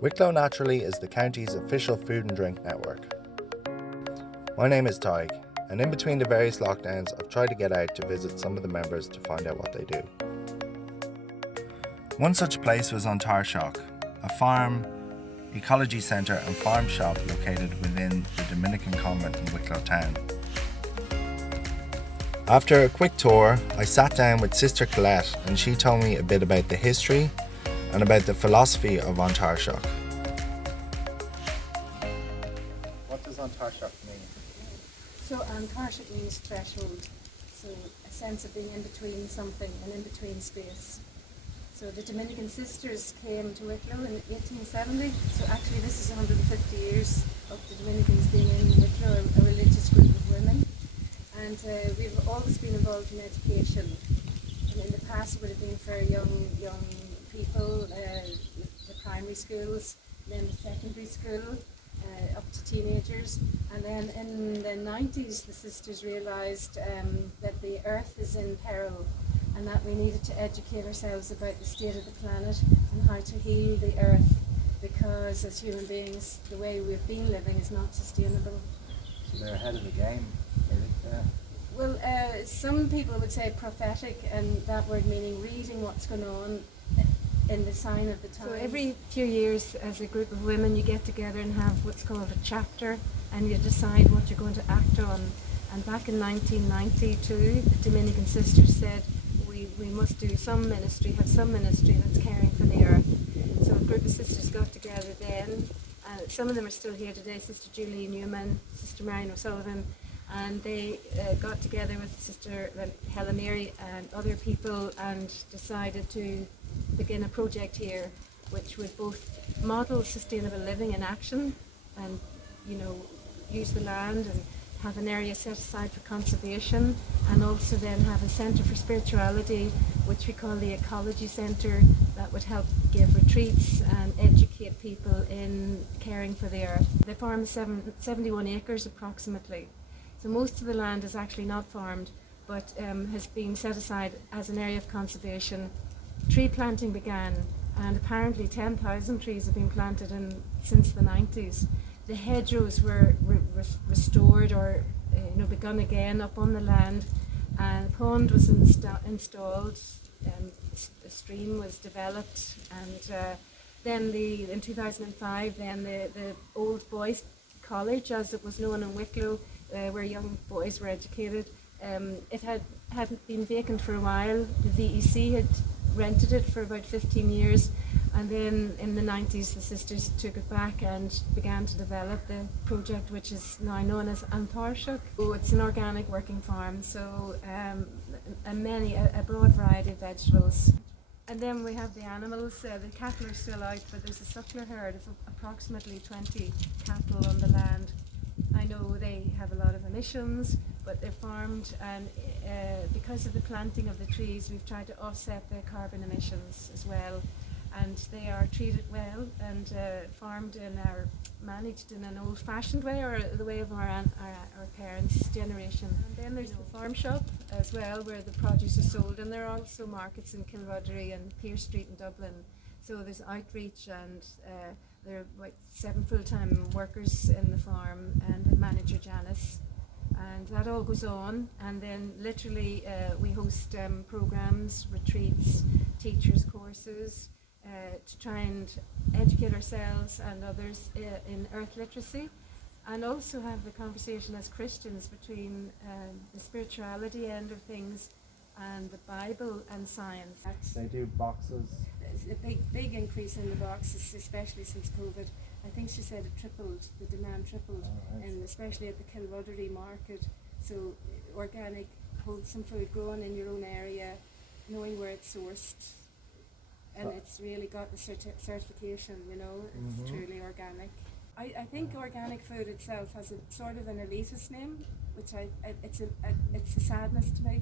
Wicklow Naturally is the county's official food and drink network. My name is Tadgh, and in between the various lockdowns I've tried to get out to visit some of the members to find out what they do. One such place was on Tairseach, a farm, ecology centre and farm shop located within the Dominican convent in Wicklow town. After a quick tour, I sat down with Sister Colette and she told me a bit about the history and about the philosophy of An Tairseach. What does An Tairseach mean? So An Tairseach means threshold, so a sense of being in between something, an in-between space. So the Dominican sisters came to Wicklow in 1870, so actually this is 150 years of the Dominicans being in Wicklow, a religious group of women. And we've always been involved in education. And in the past it would have been for young people, the primary schools, then the secondary school, up to teenagers. And then in the 90s the sisters realised that the earth is in peril and that we needed to educate ourselves about the state of the planet and how to heal the earth, because as human beings the way we've been living is not sustainable. So they're ahead of the game. Well, some people would say prophetic, and that word meaning reading what's going on in the sign of the times. So every few years as a group of women you get together and have what's called a chapter and you decide what you're going to act on. And back in 1992 the Dominican sisters said we must do some ministry, have some ministry that's caring for the earth. So a group of sisters got together then. Some of them are still here today, Sister Julie Newman, Sister Marion O'Sullivan, and they got together with Sister Helen Mary and other people and decided to begin a project here which would both model sustainable living in action and, you know, use the land and have an area set aside for conservation, and also then have a centre for spirituality which we call the Ecology Centre, that would help give retreats and educate people in caring for the earth. The farm is 71 acres approximately, so most of the land is actually not farmed but has been set aside as an area of conservation. Tree planting began and apparently 10,000 trees have been planted since the 90s. The hedgerows were restored or begun again up on the land, and a pond was installed, a stream was developed, and then in 2005 then the old boys college, as it was known in Wicklow, where young boys were educated, it hadn't been vacant for a while. The VEC had rented it for about 15 years, and then in the 90s the sisters took it back and began to develop the project which is now known as An Tairseach. So it's an organic working farm, so a broad variety of vegetables. And then we have the animals. The cattle are still out, but there's a suckler herd of approximately 20 cattle on the land. I know they have a lot of emissions, but they're farmed, and because of the planting of the trees we've tried to offset their carbon emissions as well, and they are treated well and farmed managed in an old-fashioned way, or the way of our parents' generation. And then there's the farm shop as well, where the produce is sold, and there are also markets in Kilruddery and Pearse Street in Dublin. So there's outreach, and there are about 7 full-time workers in the farm and a manager, Janice, and that all goes on. And then literally we host programs, retreats, teachers courses to try and educate ourselves and others in earth literacy, and also have the conversation as Christians between the spirituality end of things and the Bible and science. They do boxes. A big increase in the boxes, especially since COVID. I think she said it tripled, the demand tripled, and especially at the Kilruddery market. So organic, wholesome food grown in your own area, knowing where it's sourced, and it's really got the certification, it's truly organic. I think organic food itself has a sort of an elitist name, which it's a sadness to me.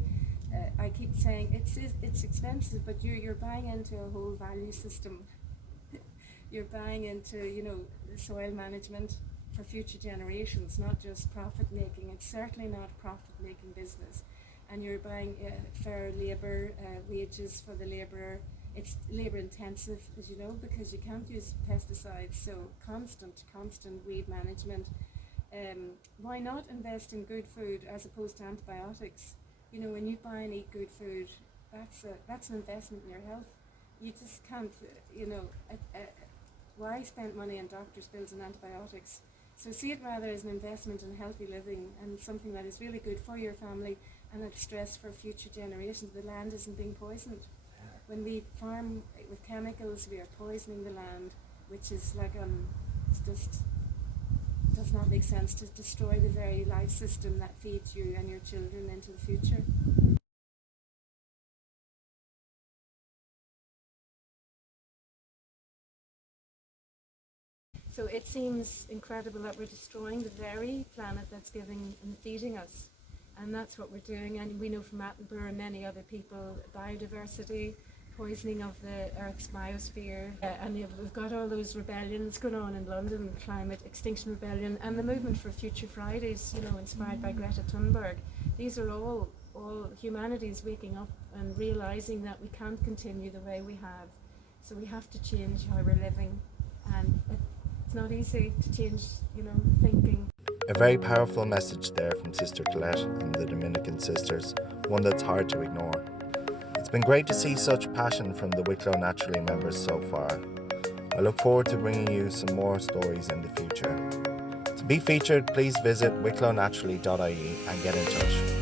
I keep saying it's expensive, but you're buying into a whole value system. You're buying into soil management for future generations, not just profit making. It's certainly not profit making business, and you're buying fair labour wages for the labourer. It's labour intensive, as you know, because you can't use pesticides, so constant weed management. Why not invest in good food as opposed to antibiotics? You know, when you buy and eat good food, that's an investment in your health. You just can't, why spend money on doctors' bills and antibiotics? So see it rather as an investment in healthy living and something that is really good for your family, and it's stress for future generations. The land isn't being poisoned. When we farm with chemicals, we are poisoning the land, which is like it's just does not make sense to destroy the very life system that feeds you and your children into the future. So it seems incredible that we're destroying the very planet that's giving and feeding us. And that's what we're doing. And we know from Attenborough and many other people, biodiversity, poisoning of the Earth's biosphere. And we've got all those rebellions going on in London, climate extinction rebellion, and the movement for Future Fridays, inspired by Greta Thunberg. These are all humanity's waking up and realising that we can't continue the way we have. So we have to change how we're living. And it's not easy to change, thinking. A very powerful message there from Sister Colette and the Dominican sisters, one that's hard to ignore. It's been great to see such passion from the Wicklow Naturally members so far. I look forward to bringing you some more stories in the future. To be featured, please visit wicklownaturally.ie and get in touch.